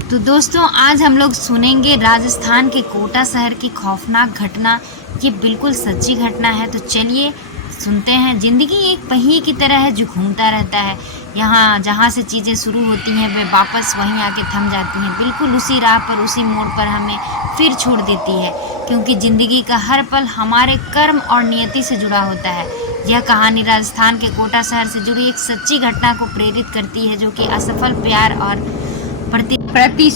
तो दोस्तों आज हम लोग सुनेंगे राजस्थान के कोटा शहर की खौफनाक घटना। ये बिल्कुल सच्ची घटना है, तो चलिए सुनते हैं। ज़िंदगी एक पहिए की तरह है जो घूमता रहता है। यहाँ जहाँ से चीज़ें शुरू होती हैं वे वापस वहीं आके थम जाती हैं, बिल्कुल उसी राह पर, उसी मोड़ पर हमें फिर छोड़ देती है, क्योंकि ज़िंदगी का हर पल हमारे कर्म और नियति से जुड़ा होता है। यह कहानी राजस्थान के कोटा शहर से जुड़ी एक सच्ची घटना को प्रेरित करती है, जो कि असफल प्यार और प्रति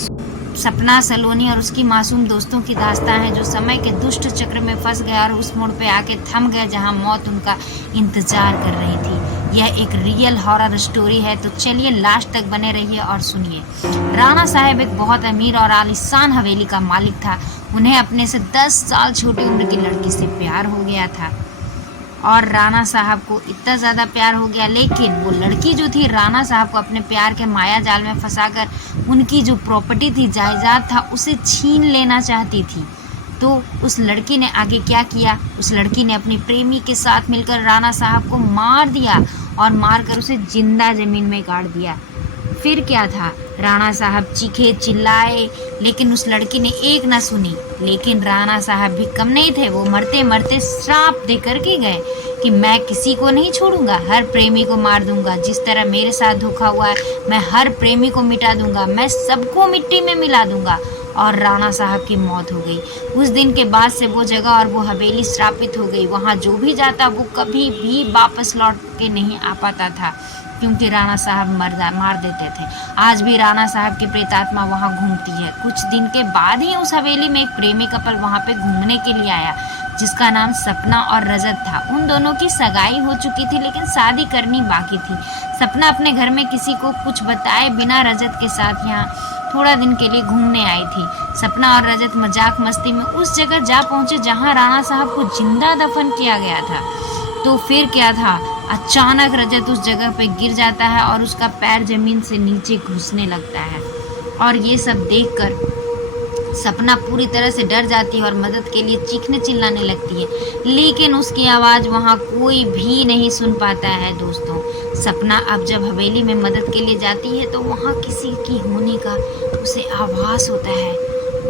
सपना सलोनी और उसकी मासूम दोस्तों की दास्तां है, जो समय के दुष्ट चक्र में फंस गए और उस मोड़ पे आके थम गए जहां मौत उनका इंतजार कर रही थी। यह एक रियल हॉरर स्टोरी है, तो चलिए लास्ट तक बने रहिए और सुनिए। राणा साहब एक बहुत अमीर और आलीशान हवेली का मालिक था। उन्हें अपने से 10 साल छोटी उम्र की लड़की से प्यार हो गया था और राणा साहब को इतना ज़्यादा प्यार हो गया, लेकिन वो लड़की जो थी राणा साहब को अपने प्यार के माया जाल में फंसाकर उनकी जो प्रॉपर्टी थी, जायदाद था, उसे छीन लेना चाहती थी। तो उस लड़की ने आगे क्या किया? उस लड़की ने अपनी प्रेमी के साथ मिलकर राणा साहब को मार दिया और मारकर उसे जिंदा ज़मीन में गाड़ दिया। फिर क्या था? राणा साहब चीखे चिल्लाए, लेकिन उस लड़की ने एक ना सुनी। लेकिन राणा साहब भी कम नहीं थे, वो मरते मरते श्राप दे करके गए कि मैं किसी को नहीं छोड़ूंगा, हर प्रेमी को मार दूंगा। जिस तरह मेरे साथ धोखा हुआ है, मैं हर प्रेमी को मिटा दूंगा, मैं सबको मिट्टी में मिला दूंगा। और राणा साहब की मौत हो गई। उस दिन के बाद से वो जगह और वो हवेली श्रापित हो गई। वहाँ जो भी जाता वो कभी भी वापस लौट के नहीं आ पाता था, क्योंकि राणा साहब मार देते थे। आज भी राणा साहब की प्रेतात्मा वहाँ घूमती है। कुछ दिन के बाद ही उस हवेली में एक प्रेमी कपल वहाँ पे घूमने के लिए आया, जिसका नाम सपना और रजत था। उन दोनों की सगाई हो चुकी थी, लेकिन शादी करनी बाकी थी। सपना अपने घर में किसी को कुछ बताए बिना रजत के साथ यहाँ थोड़ा दिन के लिए घूमने आई थी। सपना और रजत मजाक मस्ती में उस जगह जा पहुंचे जहां राणा साहब को जिंदा दफन किया गया था। तो फिर क्या था? अचानक रजत उस जगह पे गिर जाता है और उसका पैर जमीन से नीचे घुसने लगता है। और ये सब देखकर सपना पूरी तरह से डर जाती है और मदद के लिए चीखने चिल्लाने लगती है, लेकिन उसकी आवाज़ वहाँ कोई भी नहीं सुन पाता है। दोस्तों, सपना अब जब हवेली में मदद के लिए जाती है तो वहाँ किसी की होने का उसे आभास होता है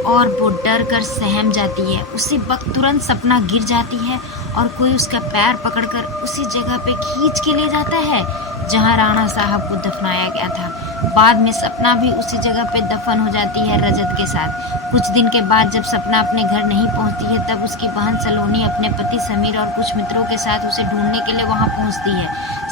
और वो डर कर सहम जाती है। उसी वक्त तुरंत सपना गिर जाती है और कोई उसका पैर पकड़कर उसी जगह पे खींच के ले जाता है जहाँ राणा साहब को दफनाया गया था। बाद में सपना भी उसी जगह पे दफन हो जाती है रजत के साथ। कुछ दिन के बाद जब सपना अपने घर नहीं पहुंचती है, तब उसकी बहन सलोनी अपने पति समीर और कुछ मित्रों के साथ उसे ढूंढने के लिए वहां पहुंचती है।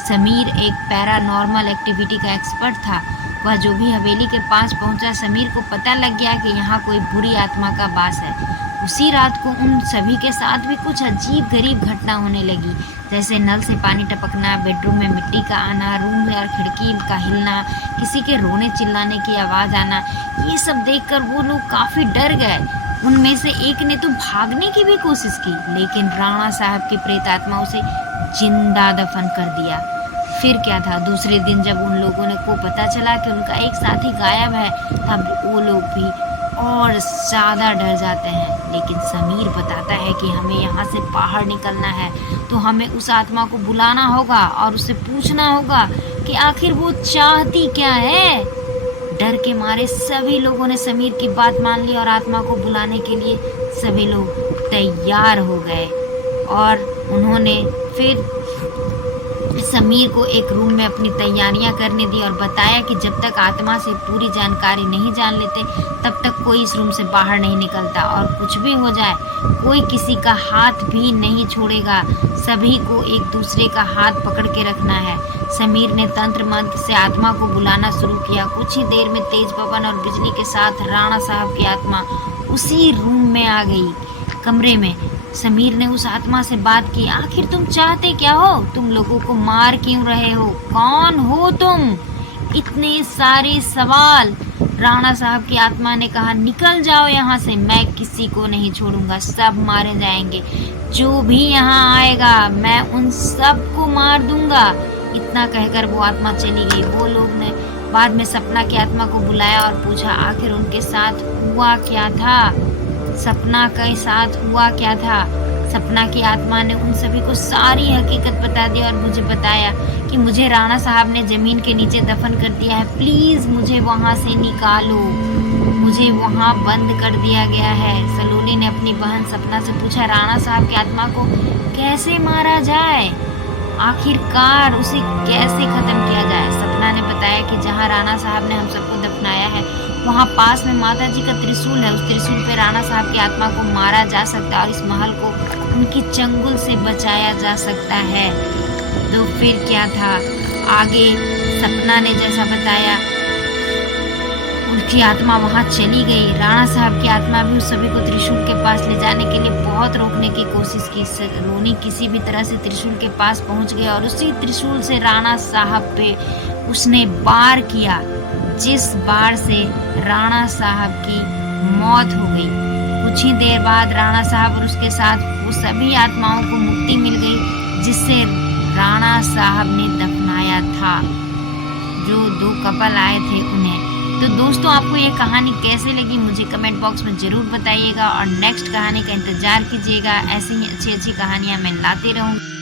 समीर एक पैरानॉर्मल एक्टिविटी का एक्सपर्ट था। वह जो भी हवेली के पास पहुंचा, समीर को पता लग गया कि यहाँ कोई बुरी आत्मा का वास है। उसी रात को उन सभी के साथ भी कुछ अजीब गरीब घटना होने लगी, जैसे नल से पानी टपकना, बेडरूम में मिट्टी का आना, रूम में और खिड़की का हिलना, किसी के रोने चिल्लाने की आवाज़ आना। ये सब देखकर वो लोग काफ़ी डर गए। उनमें से एक ने तो भागने की भी कोशिश की, लेकिन राणा साहब की प्रेतात्मा उसे जिंदा दफन कर दिया। फिर क्या था? दूसरे दिन जब उन लोगों को पता चला कि उनका एक साथी गायब है, तब वो लोग भी और ज़्यादा डर जाते हैं। लेकिन समीर बताता है कि हमें यहाँ से बाहर निकलना है, तो हमें उस आत्मा को बुलाना होगा और उससे पूछना होगा कि आखिर वो चाहती क्या है। डर के मारे सभी लोगों ने समीर की बात मान ली और आत्मा को बुलाने के लिए सभी लोग तैयार हो गए। और उन्होंने फिर समीर को एक रूम में अपनी तैयारियां करने दी और बताया कि जब तक आत्मा से पूरी जानकारी नहीं जान लेते, तब तक कोई इस रूम से बाहर नहीं निकलता, और कुछ भी हो जाए कोई किसी का हाथ भी नहीं छोड़ेगा। सभी को एक दूसरे का हाथ पकड़ के रखना है। समीर ने तंत्र मंत्र से आत्मा को बुलाना शुरू किया। कुछ ही देर में तेज पवन और बिजली के साथ राणा साहब की आत्मा उसी रूम में आ गई, कमरे में। समीर ने उस आत्मा से बात की। आखिर तुम चाहते क्या हो? तुम लोगों को मार क्यों रहे हो? कौन हो तुम? इतने सारे सवाल। राणा साहब की आत्मा ने कहा, निकल जाओ यहाँ से, मैं किसी को नहीं छोड़ूंगा, सब मारे जाएंगे। जो भी यहाँ आएगा मैं उन सब को मार दूंगा। इतना कहकर वो आत्मा चली गई। वो लोग ने बाद में सपना की आत्मा को बुलाया और पूछा आखिर उनके साथ हुआ क्या था। सपना के साथ हुआ क्या था? सपना की आत्मा ने उन सभी को सारी हकीकत बता दी और मुझे बताया कि मुझे राणा साहब ने ज़मीन के नीचे दफन कर दिया है, प्लीज़ मुझे वहाँ से निकालो, मुझे वहाँ बंद कर दिया गया है। सलोनी ने अपनी बहन सपना से पूछा, राणा साहब की आत्मा को कैसे मारा जाए, आखिरकार उसे कैसे ख़त्म किया जाए। सपना ने बताया कि जहाँ राणा साहब ने हम सबको दफनाया है वहाँ पास में माता जी का त्रिशूल है, उस त्रिशूल पे राणा साहब की आत्मा को मारा जा सकता है और इस महल को उनकी चंगुल से बचाया जा सकता है। तो फिर क्या था आगे, सपना ने जैसा बताया उनकी आत्मा वहाँ चली गई। राणा साहब की आत्मा भी उस सभी को त्रिशूल के पास ले जाने के लिए बहुत रोकने की कोशिश की। सलोनी किसी भी तरह से त्रिशूल के पास पहुँच गया और उसी त्रिशूल से राणा साहब पे उसने वार किया, जिस बार से राणा साहब की मौत हो गई। कुछ ही देर बाद राणा साहब और उसके साथ वो सभी आत्माओं को मुक्ति मिल गई जिससे राणा साहब ने दफनाया था, जो 2 कपल आए थे उन्हें। तो दोस्तों आपको ये कहानी कैसे लगी मुझे कमेंट बॉक्स में ज़रूर बताइएगा और नेक्स्ट कहानी का इंतज़ार कीजिएगा। ऐसी ही अच्छी अच्छी कहानियाँ मैं लाते रहूँगी।